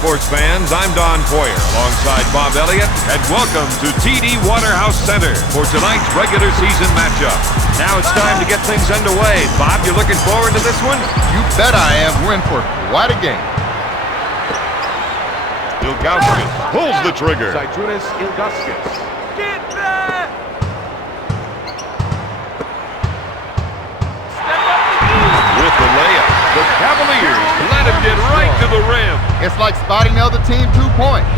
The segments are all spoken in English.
sports fans, I'm Don Poyer alongside Bob Elliott, and welcome to TD Waterhouse Center for tonight's regular season matchup. Now it's time to get things underway. Bob, you looking forward to this one? You bet I am. We're in for quite a game. Ilgauskas pulls the trigger. Ilgauskas. Get back! With the layup, the Cavaliers let him get right to the rim. It's like spotting the other team 2 points.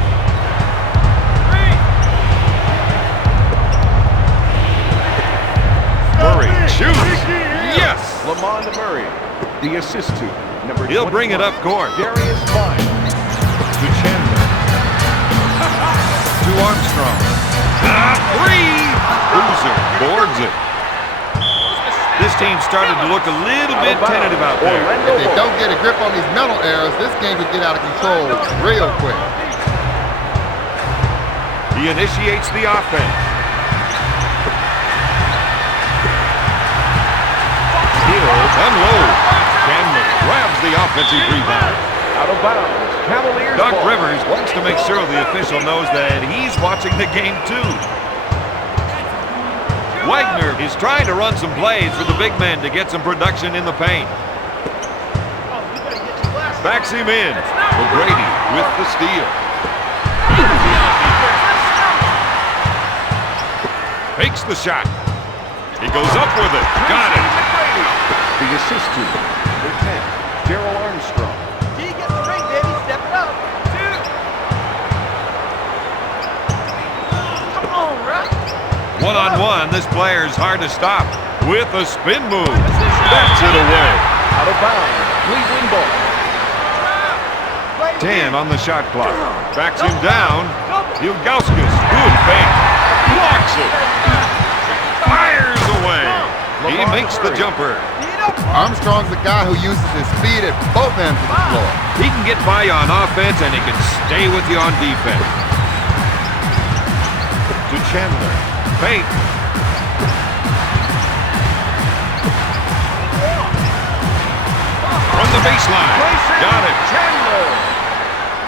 Murray shoots. Yes! Lamond Murray, the assist to number 21. He'll bring it up court. Darius Fine. To Chandler. To Armstrong. Three! Boozer boards it. This team started to look a little bit tentative out there. If they don't get a grip on these mental errors, this game could get out of control real quick. He initiates the offense. He'll unload. Chandler grabs the offensive rebound. Out of bounds. Cavaliers. Doc ball. Rivers wants to make sure the official knows that he's watching the game too. Wagner is trying to run some plays for the big man to get some production in the paint. Backs him in. O'Grady with the steal. Fakes the shot. He goes up with it. Got it. The assist to number 10, Daryl Armstrong. He gets the ring, baby. Step it up. Come on, Russ. One-on-one, this player's hard to stop with a spin move. That's it away. Out of bounds. Cleveland ball. 10 on the shot clock. Backs him down. Ilgauskas, good fake. Blocks it. Fires away. He makes the jumper. Armstrong's the guy who uses his speed at both ends of the floor. He can get by you on offense, and he can stay with you on defense. To Chandler. Fake. From the baseline. Got it. Chandler.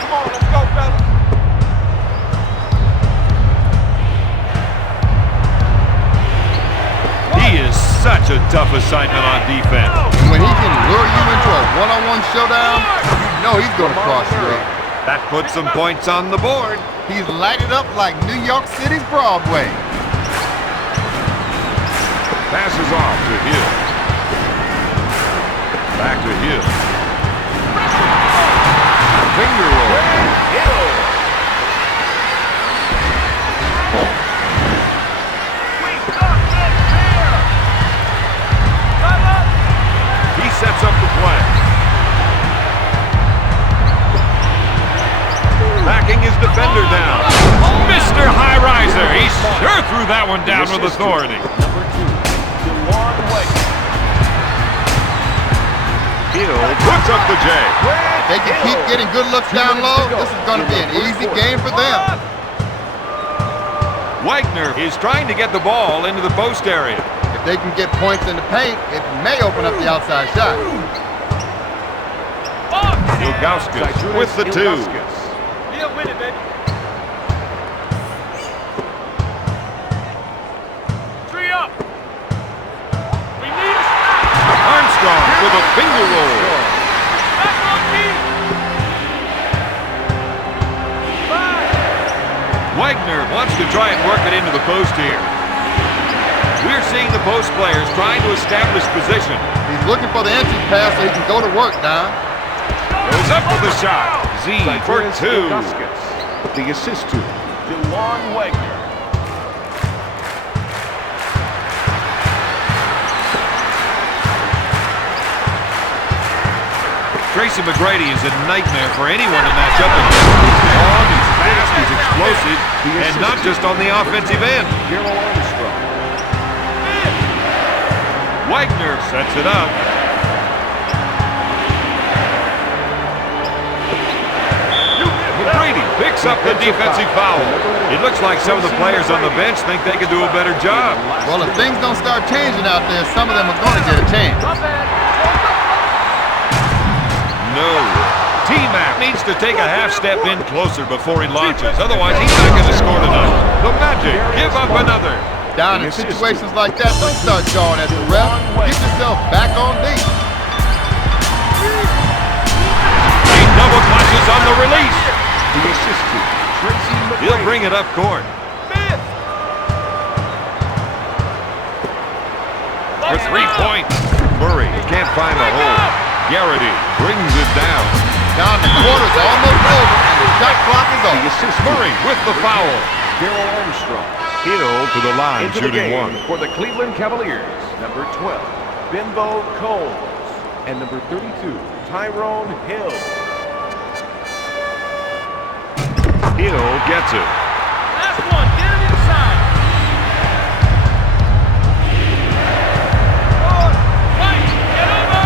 Come on, let's go, fellas. He is such a tough assignment on defense. And when he can lure you into a one-on-one showdown, you know he's going to cross you up. That puts some points on the board. He's lighted up like New York City's Broadway. Passes off to Hill. Back to Hill. Finger roll. Hill. He sets up the play. Backing his defender down. Mr. High Riser. He sure threw that one down with authority. Number 2, DeLon White. Hill puts up the J. If they can keep getting good looks down low, this is going to be an easy game for them. Wagner is trying to get the ball into the post area. If they can get points in the paint, it may open up the outside shot. Ilgauskas with the 2. He'll win it, baby. 3 up. We need a stop. Armstrong with a finger roll. Back on me. 5. Wagner wants to try and work it into the post here. We're seeing the post players trying to establish position. He's looking for the entry pass so he can go to work, Don. Goes up with the shot. Z for 2. Ilgauskas. The assist to DeLon Wagner. Tracy McGrady is a nightmare for anyone to match up against. He's long, he's fast, he's explosive, and not just on the offensive end. Daryl Armstrong. Wagner sets it up. McGrady picks up the defensive foul. It looks like some of the players on the bench think they can do a better job. Well, if things don't start changing out there, some of them are going to get a chance. No. T-Mac needs to take a half step in closer before he launches. Otherwise, he's not going to score tonight. The Magic give up another. Down in situations like that, don't start jawing at the ref. Get yourself back on D. He double clutches on the release. The assist to Tracy McGrady. He'll bring it up court. For 3 points. Murray can't find the hole. Garrity brings it down. Down the quarter's almost over, and the shot clock is The over. assist Murray with the foul. Daryl Armstrong. Hill to the line, Into the shooting game one. for the Cleveland Cavaliers, number 12, Bimbo Coles, and number 32, Tyrone Hill. Hill gets it. Last one, get it inside. Mike, get over.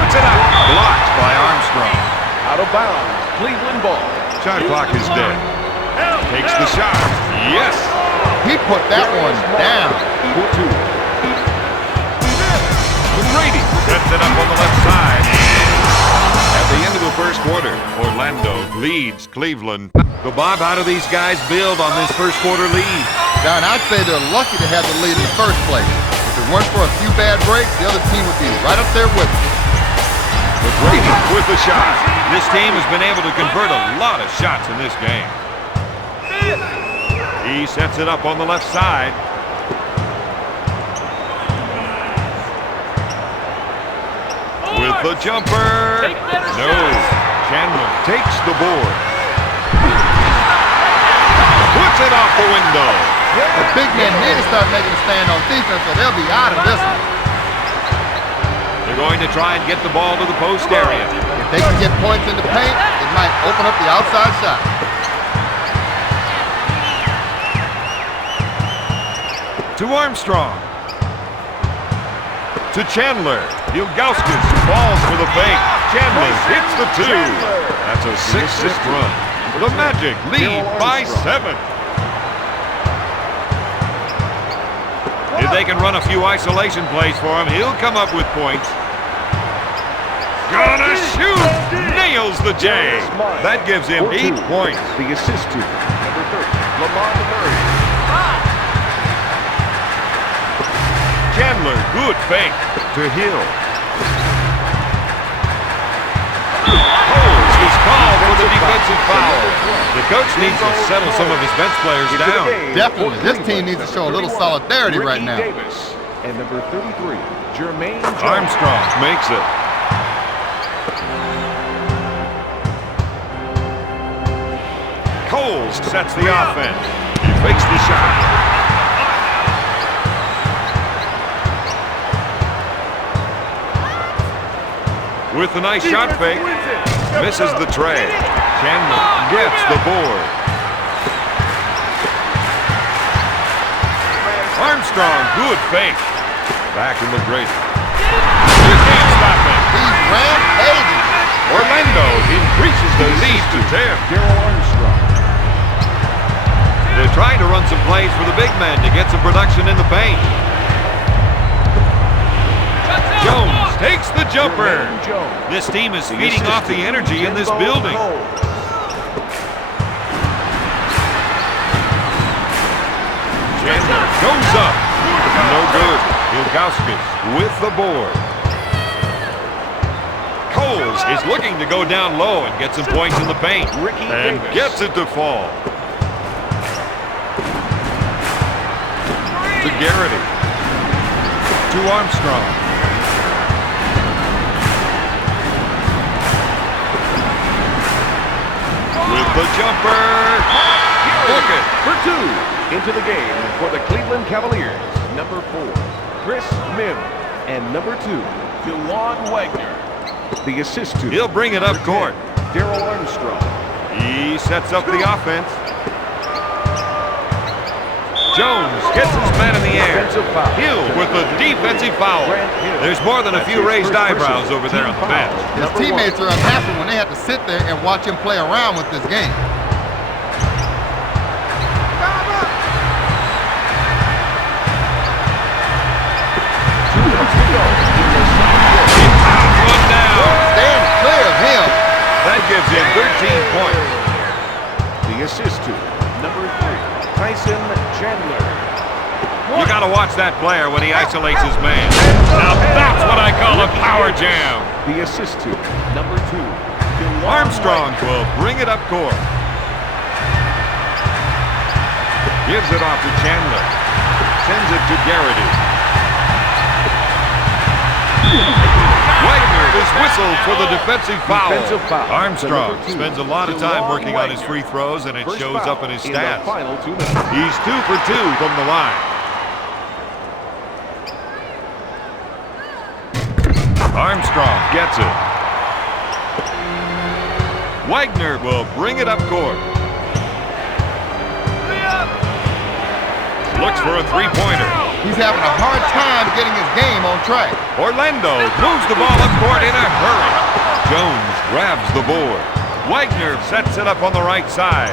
Puts it up. Blocked by Armstrong. Out of bounds, Cleveland ball. Shot clock is dead. Takes the shot. Yes. He put that one down. For two. McGrady sets it up on the left side. At the end of the first quarter, Orlando leads Cleveland. So Bob, how do these guys build on this first quarter lead? Don, I'd say they're lucky to have the lead in the first place. If it weren't for a few bad breaks, the other team would be right up there with them. McGrady with the shot. This team has been able to convert a lot of shots in this game. He sets it up on the left side. With the jumper. No. Chandler takes the board. Puts it off the window. The big men need to start making a stand on defense, or they'll be out of this one. They're going to try and get the ball to the post area. If they can get points in the paint, it might open up the outside shot. To Armstrong. To Chandler. Ilgauskas falls for the fake. Chandler hits the two. That's a 6-6 run. The Magic lead by 7. If they can run a few isolation plays for him, he'll come up with points. Gonna shoot! Nails the J. That gives him 8 points. The assist to number 30, Lamar Murray. Chandler, good fake to Hill. Holds is called for the defensive foul. The coach needs to settle some of his bench players down. Definitely. This team needs to show a little solidarity right now. Davis and number 33, Jermaine Jones. Armstrong makes it. Coles sets the offense. He fakes the shot. With a nice shot fake, misses the tray. Chandler gets the board. Armstrong, good fake. Back to McGrady. You can't stop him. He's rampaging. Orlando increases the lead to 10. Daryl Armstrong. They're trying to run some plays for the big man to get some production in the paint. Jones takes the jumper. This team is feeding off the energy in this building. Chandler goes up. No good. Ilgauskas with the board. Coles is looking to go down low and get some points in the paint. And gets it to fall. To Garrity. To Armstrong. With the jumper. Book it. For two. Into the game for the Cleveland Cavaliers, number 4, Chris Mihm, and number 2, DeJuan Wagner. The assist to He'll bring it up court. Daryl Armstrong. He sets up the offense. Jones gets his man in the air. Hill with a defensive foul. There's more than a few raised eyebrows over there on the bench. His teammates are unhappy when they have to sit there and watch him play around with this game. One down. Stand clear of him. in 13 points. The assist to number 3, Tyson Chandler. You got to watch that player when he isolates his man. Now that's what I call a power jam. The assist to number 2, Armstrong will bring it up court. Gives it off to Chandler. Sends it to Garrity. Wagner is whistled for the defensive foul. Armstrong spends a lot of time working on his free throws, and it shows up in his stats. He's 2 for 2 from the line. Armstrong gets it. Wagner will bring it up court. Looks for a three-pointer. He's having a hard time getting his game on track. Orlando moves the ball up court in a hurry. Jones grabs the board. Wagner sets it up on the right side.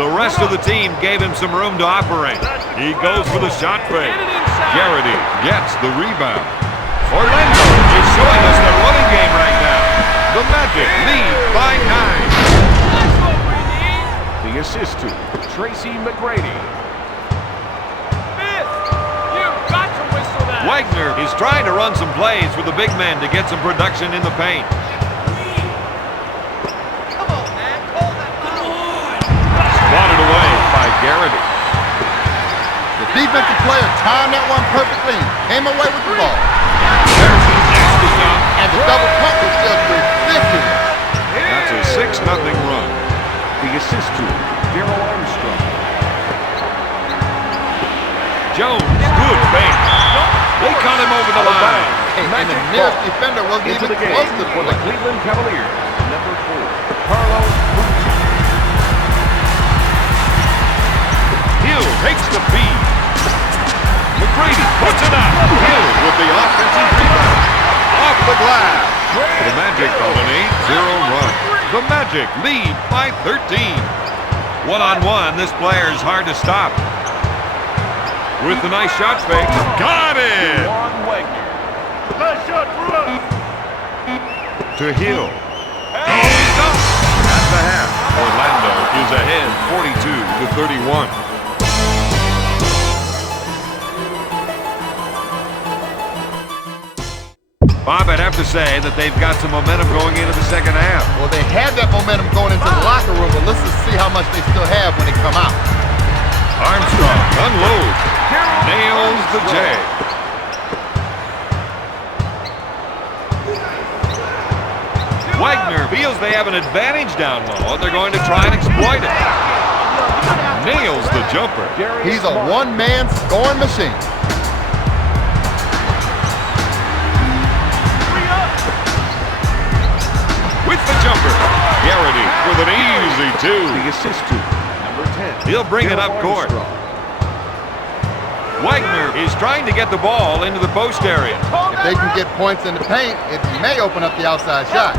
The rest of the team gave him some room to operate. He goes for the shot fake. Garrity gets the rebound. Orlando is showing us their running game right now. The Magic lead by 9. The assist to Tracy McGrady. Wagner is trying to run some plays with the big men to get some production in the paint. Swatted away by Garrity. The defensive player timed that one perfectly and came away with the ball. There's the nasty shot. And the double pump was just ridiculous. That's a 6-0 run. The assist to Darrell Armstrong. Jones, good feint. They cut him over the line. And the nearest defender wasn't Into even the game close to the for the play. Cleveland Cavaliers. Number 4, Carlos Boozer. Hill takes the feed. McGrady puts it up. Hill with the offensive rebound. Off the glass. The Magic on an 8-0 run. The Magic lead by 13. One-on-one, this player is hard to stop. With the nice shot fake. Got it! Nice shot, Bruce. To Hill. He's up. At the half, Orlando is ahead 42-31. Bob, I'd have to say that they've got some momentum going into the second half. Well, they had that momentum going into the locker room, but let's just see how much they still have when they come out. Armstrong unloads. Nails the J. Wagner feels they have an advantage down low, and they're going to try and exploit it. Nails the jumper. He's a one-man scoring machine. With the jumper. Garrity with an easy 2. The assist to number 10. He'll bring it up court. Wagner is trying to get the ball into the post area. If they can get points in the paint, it may open up the outside shot.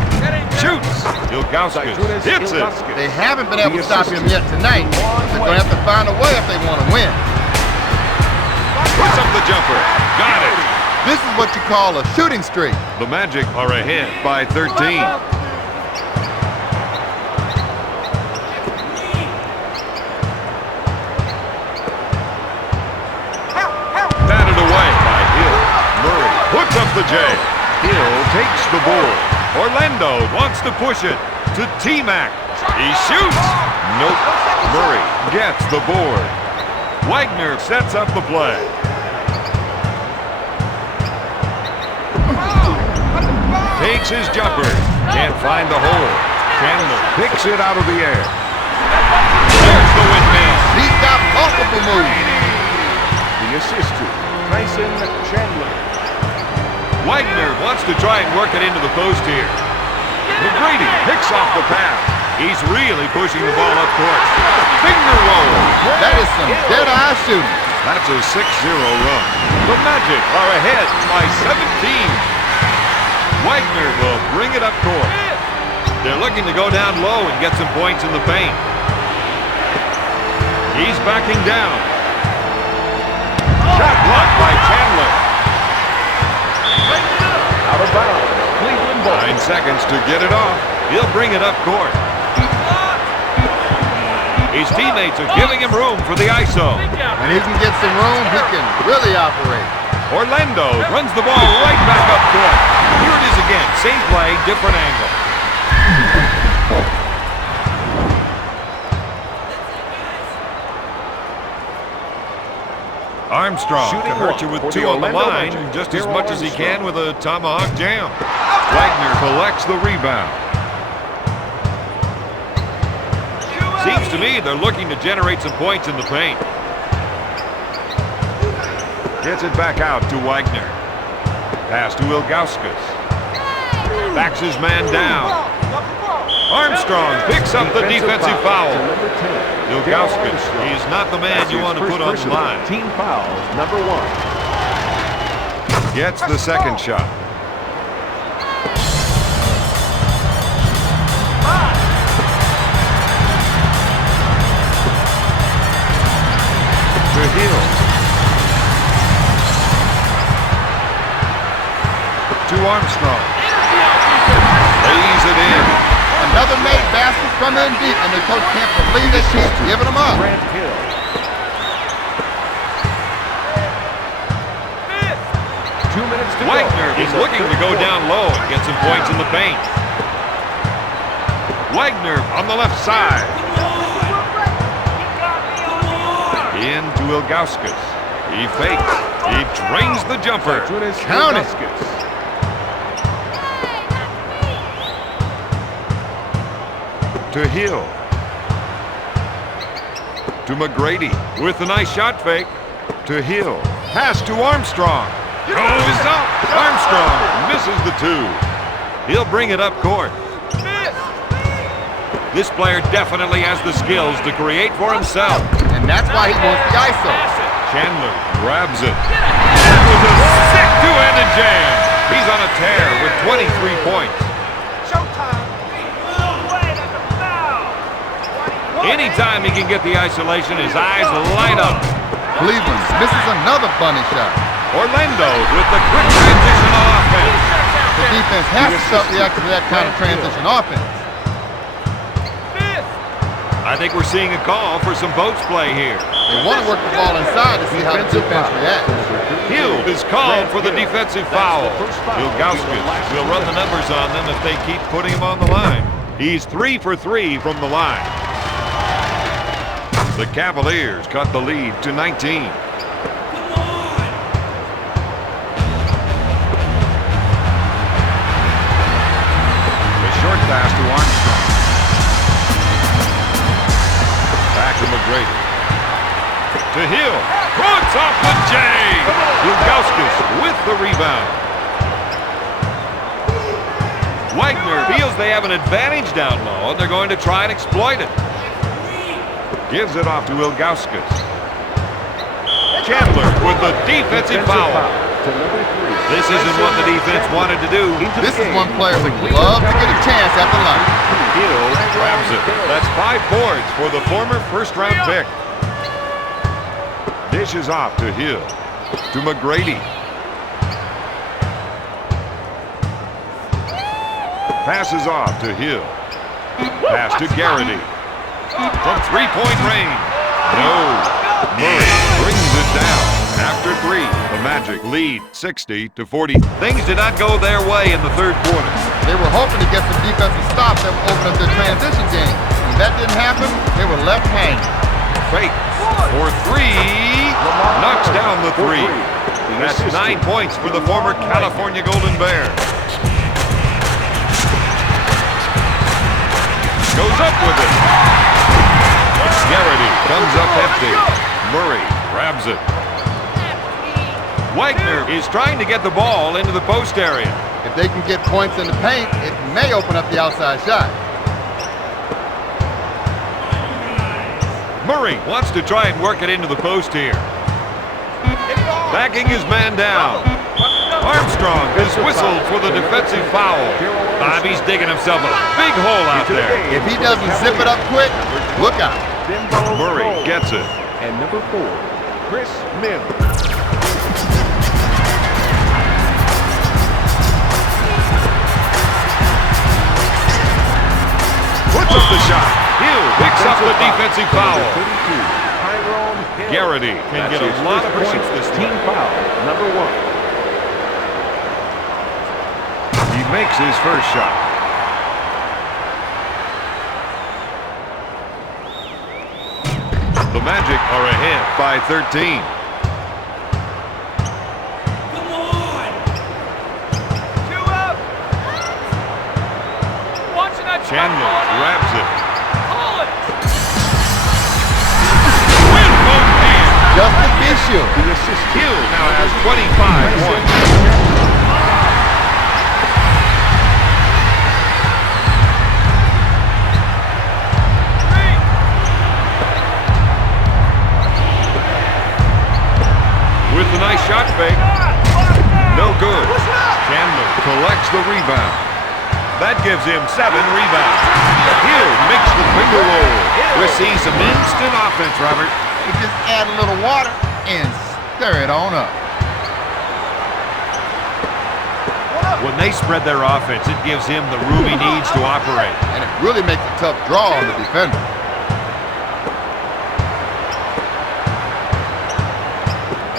Shoots. Ilgauskas hits it. They haven't been able to stop him yet tonight. They're going to have to find a way if they want to win. Puts up the jumper. Got it. This is what you call a shooting streak. The Magic are ahead by 13. Batted away by Hill. Murray puts up the J. Hill takes the board. Orlando wants to push it to T-Mac. He shoots. Nope. Murray gets the board. Wagner sets up the play. Takes his jumper. Can't find the hole. Chandler picks it out of the air. There's the windmill. He's got multiple moves. The assist to Tyson Chandler. Wagner wants to try and work it into the post here. McGrady picks off the pass. He's really pushing the ball up court. Finger roll. That is some dead-eye shooting. That's a 6-0 run. The Magic are ahead by 17. Wagner will bring it up court. They're looking to go down low and get some points in the paint. He's backing down. Shot blocked by Chandler. Out of bounds. Cleveland ball. 9 seconds to get it off. He'll bring it up court. His teammates are giving him room for the ISO. When he can get some room, he can really operate. Orlando runs the ball right back up court. Here it is again. Same play, different angle. Armstrong can hurt you with 2 on the line just as much as he can with a tomahawk jam. Wagner collects the rebound. Seems to me they're looking to generate some points in the paint. Gets it back out to Wagner. Pass to Ilgauskas. Backs his man down. Armstrong picks up the defensive foul. Ilgauskas, he's not the man you want to put on the line. Team fouls, number 1. Gets the second shot. To Hill. To Armstrong. Lays it in. Another made basket from in deep, and the coach can't believe that she's giving them up. Grant Hill. Wagner is looking to go down low and get some points in the paint. Wagner on the left side. In to Ilgauskas. He fakes. He drains the jumper. Count it. To Hill. To McGrady with a nice shot fake. To Hill. Pass to Armstrong. Goes up. Armstrong misses the 2. He'll bring it up court. This player definitely has the skills to create for himself. And that's why he wants the ISO. Chandler grabs it. That was a sick two-handed jam. He's on a tear with 23 points. Anytime he can get the isolation, his eyes light up. Cleveland misses another bunny shot. Orlando with the quick transition on offense. The defense has to start reacting to that kind of transition offense. I think we're seeing a call for some post play here. They want to work the ball inside to see how the defense reacts. Hill is called for the defensive foul. Ilgauskas will run the numbers on them if they keep putting him on the line. He's 3 for 3 from the line. The Cavaliers cut the lead to 19. The short pass to Armstrong. Back to McGrady. To Hill. Puts off the J. Ilgauskas with the rebound. Wagner feels they have an advantage down low, and they're going to try and exploit it. Gives it off to Ilgauskas. Chandler with the defensive foul. This isn't what the defense wanted to do. This is one player who would love to get a chance at the line. Hill grabs it. That's 5 boards for the former first-round pick. Dishes off to Hill. To McGrady. Passes off to Hill. Pass to Garrity. From 3-point range. No. Murray brings it down. After 3, the Magic lead 60-40. Things did not go their way in the third quarter. They were hoping to get some defensive stops that would open up their transition game. When that didn't happen, they were left hanging. Fake for 3. Knocks down the 3. That's 9 points for the former California Golden Bear. Goes up with it. Garrity comes up empty. Murray grabs it. Wagner is trying to get the ball into the post area. If they can get points in the paint, it may open up the outside shot. Murray wants to try and work it into the post here. Backing his man down. Armstrong is whistled for the defensive foul. Bobby's digging himself a big hole out there. If he doesn't zip it up quick, look out. Murray gets it. And number 4, Chris Mims. puts up the shot. Hill picks up the defensive foul. 32, Garrity can get a lot of points this team foul, number 1. He makes his first shot. The Magic are ahead by 13. Come on! 2 up! Watching that Chandler grabs it. Call it! With both hands. Just to be sure. The assist. Hill now has 25 points. With the nice shot fake. No good. Chandler collects the rebound. That gives him 7 rebounds. Hill makes the finger roll. We see some instant offense, Robert. You just add a little water and stir it on up. When they spread their offense, it gives him the room he needs to operate. And it really makes a tough draw on the defender.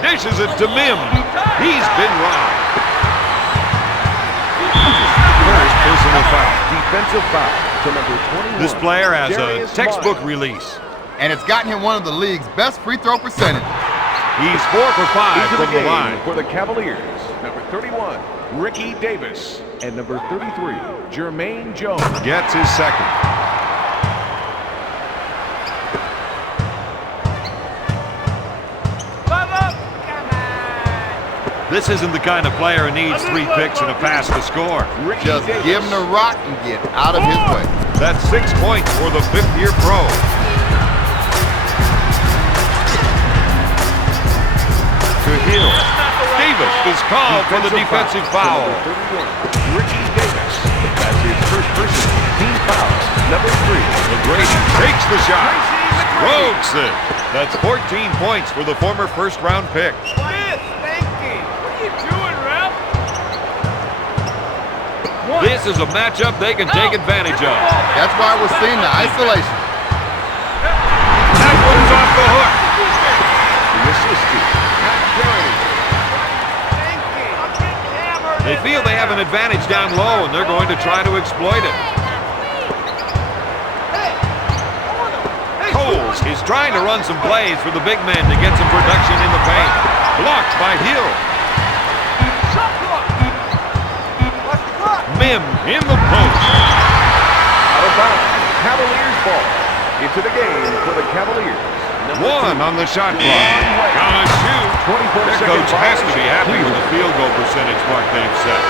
Dishes it to Mim. He's been robbed. First personal foul. Defensive foul to number 21. This player has a Darius textbook Miles. release. And it's gotten him one of the league's best free throw percentages. He's 4 for 5 Into from the the game line. for the Cavaliers, number 31, Ricky Davis, and number 33, Jermaine Jones. Gets his second. This isn't the kind of player who needs 3 picks and a pass to score. Ricky Just Davis. give him the rock and get out of his way. That's 6 points for the 5th-year pro. To Hill. Davis is called for the defensive foul. Number 31, Ricky Davis. That's his first personal team foul. Number 3, McGrady takes the shot. Strokes it. That's 14 points for the former first-round pick. This is a matchup they can take advantage of. That's why we're seeing the isolation. That one's off the hook. the assistant, They feel they have an advantage down low, and they're going to try to exploit it. Coles is trying to run some plays for the big men to get some production in the paint. Blocked by Hill. Mim in the post. Out of bounds. Cavaliers ball. Into the game for the Cavaliers. One on the shot clock. Gonna shoot. Their coach has to be happy with the field goal percentage mark they've set.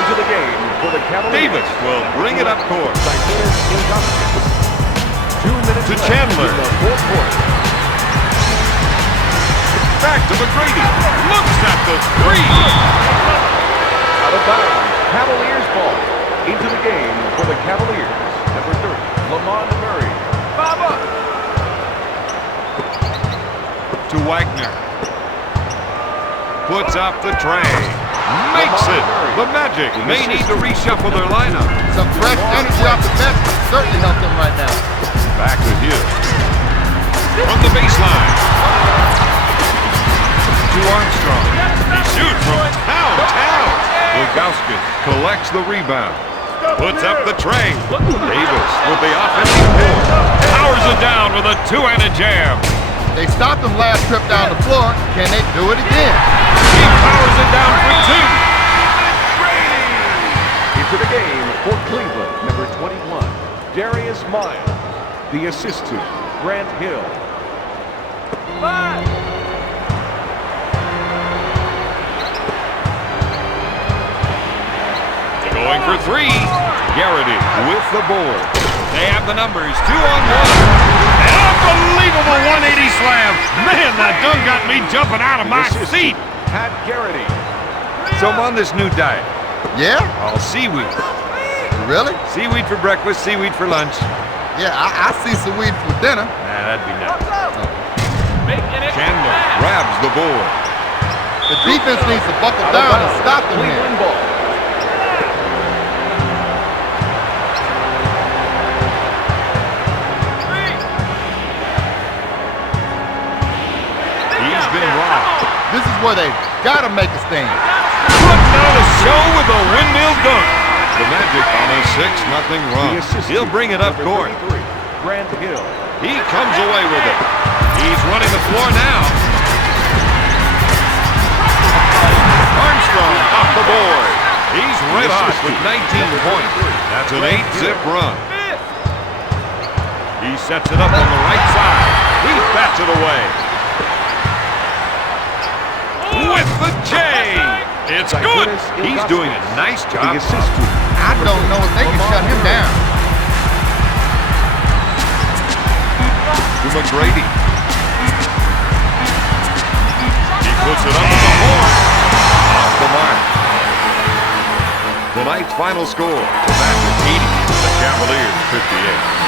Into the game for the Cavaliers. Davis will bring it up court. 2 minutes To left Chandler. in the fourth quarter. Back to McGrady. Looks at the three. Out of bounds. Cavaliers ball. Into the game for the Cavaliers. Number 30, Lamont Murray. To Wagner. Puts up the tray. Makes it. The Magic may need to reshuffle their lineup. Some fresh energy off the bench would certainly help them right now. Back to Hill. From the baseline. To Armstrong. He shoots from downtown. Lugowskis collects the rebound. Puts up the tray. Davis with the offensive pull. Powers it down with a two-handed jam. They stopped them last trip down the floor. Can they do it again? He powers it down for two. Into the game for Cleveland. Number 21, Darius Miles. The assist to Grant Hill. Going for three. Garrity with the board. They have the numbers. 2-on-1. An unbelievable 180 slam. Man, that dunk got me jumping out of my seat. Pat Garrity. So I'm on this new diet. Yeah? All seaweed. Really? Seaweed for breakfast, seaweed for lunch. Yeah, I see some weed for dinner. Nah, that'd be nuts. Chandler grabs the board. The defense needs to buckle Out of down and bounds. stop them Cleveland here. ball. been robbed. This is where they gotta make a stand. Putting on a show with a windmill dunk. The Magic on a 6-0 run. He'll bring it up court. Grant Hill. He comes away with it. He's running the floor now. Armstrong off the board. He's red hot with 19 points. That's an 8-zip run. He sets it up on the right side. He bats it away. With the J. It's good. He's doing a nice job. I don't know if they can shut him down. To McGrady. He puts it up to the horn. Off the mark. Tonight's final score, the Magic 80, the Cavaliers 58.